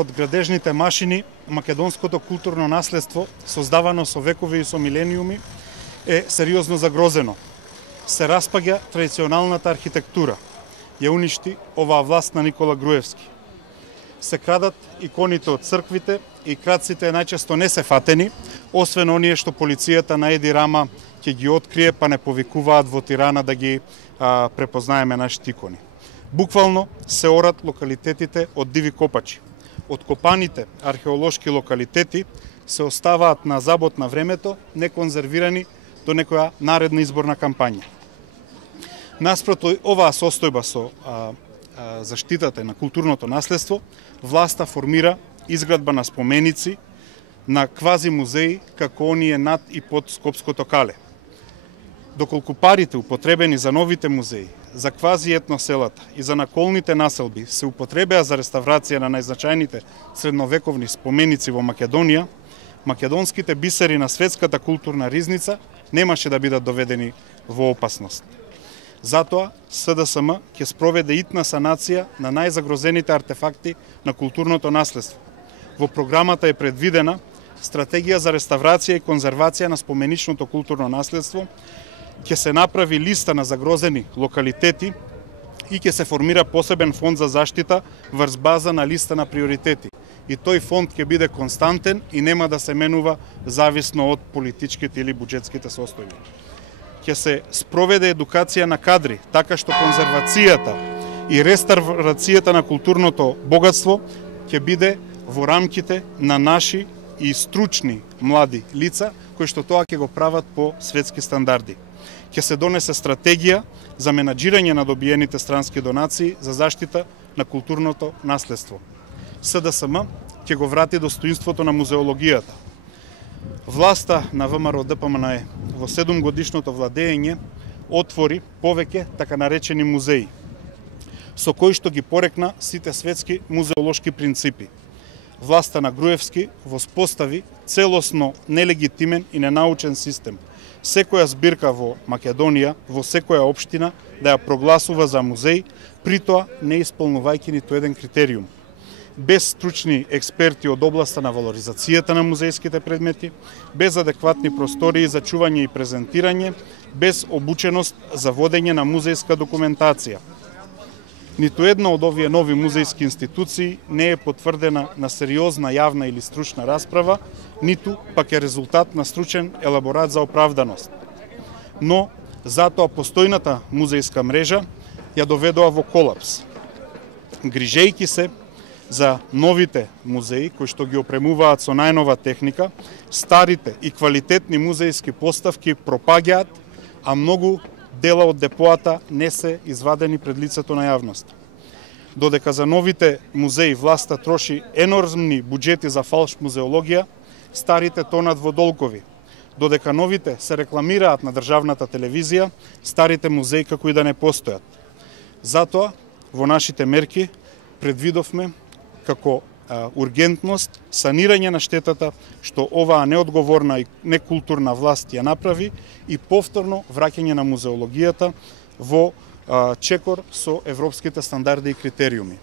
Од градежните машини, македонското културно наследство, создавано со векови и со милениуми, е сериозно загрозено. Се распаѓа традиционалната архитектура. Ја уништи оваа власт на Никола Груевски. Се крадат иконите од црквите и крадците најчесто не се фатени, освен оние што полицијата на Еди Рама ќе ги открие, па не повикуваат во Тирана да ги препознаеме нашите икони. Буквално се орат локалитетите од диви копачи. Откопаните археолошки локалитети се оставаат на забот на времето, неконзервирани до некоја наредна изборна кампања. Наспрото оваа состојба со заштитата на културното наследство, власта формира изградба на споменици на квази музеи како оние над и под Скопското кале. Доколку парите употребени за новите музеи, за квази етноселата и за наколните населби се употребеа за реставрација на најзначајните средновековни споменици во Македонија, македонските бисери на светската културна ризница немаше да бидат доведени во опасност. Затоа СДСМ ќе спроведе итна санација на најзагрозените артефакти на културното наследство. Во програмата е предвидена стратегија за реставрација и конзервација на споменичното културно наследство, ќе се направи листа на загрозени локалитети и ќе се формира посебен фонд за заштита врз база на листа на приоритети. И тој фонд ќе биде константен и нема да се менува зависно од политичките или буџетските состојби. Ќе се спроведе едукација на кадри, така што конзервацијата и реставрацијата на културното богатство ќе биде во рамките на наши и стручни млади лица, кои што тоа ќе го прават по светски стандарди. Ќе се донесе стратегија за менаџирање на добиените странски донации за заштита на културното наследство. СДСМ ќе го врати достоинството на музеологијата. Власта на ВМРО ДПМНЕ во 7-годишното владење отвори повеќе така наречени музеи, со кои што ги порекна сите светски музеолошки принципи. Власта на Груевски воспостави целосно нелегитимен и ненаучен систем. Секоја збирка во Македонија, во секоја општина, да ја прогласува за музеј, притоа не исполнувајќи ниту еден критериум. Без стручни експерти од областа на валоризацијата на музејските предмети, без адекватни простории за чување и презентирање, без обученост за водење на музејска документација. Ниту една од овие нови музејски институции не е потврдена на сериозна јавна или стручна расправа, ниту пак е резултат на стручен елаборат за оправданост. Но затоа постојната музејска мрежа ја доведоа во колапс. Грижејќи се за новите музеи кои што ги опремуваат со најнова техника, старите и квалитетни музејски поставки пропаѓаат, а многу дела од депоата не се извадени пред лицето на јавност. Додека за новите музеи власта троши енормни буџети за фалш музеологија, старите тонат во долгови. Додека новите се рекламираат на државната телевизија, старите музеи како и да не постојат. Затоа, во нашите мерки предвидовме како ургентност санирање на штетата што оваа неодговорна и некултурна власт ја направи и повторно враќање на музеологијата во чекор со европските стандарди и критериуми.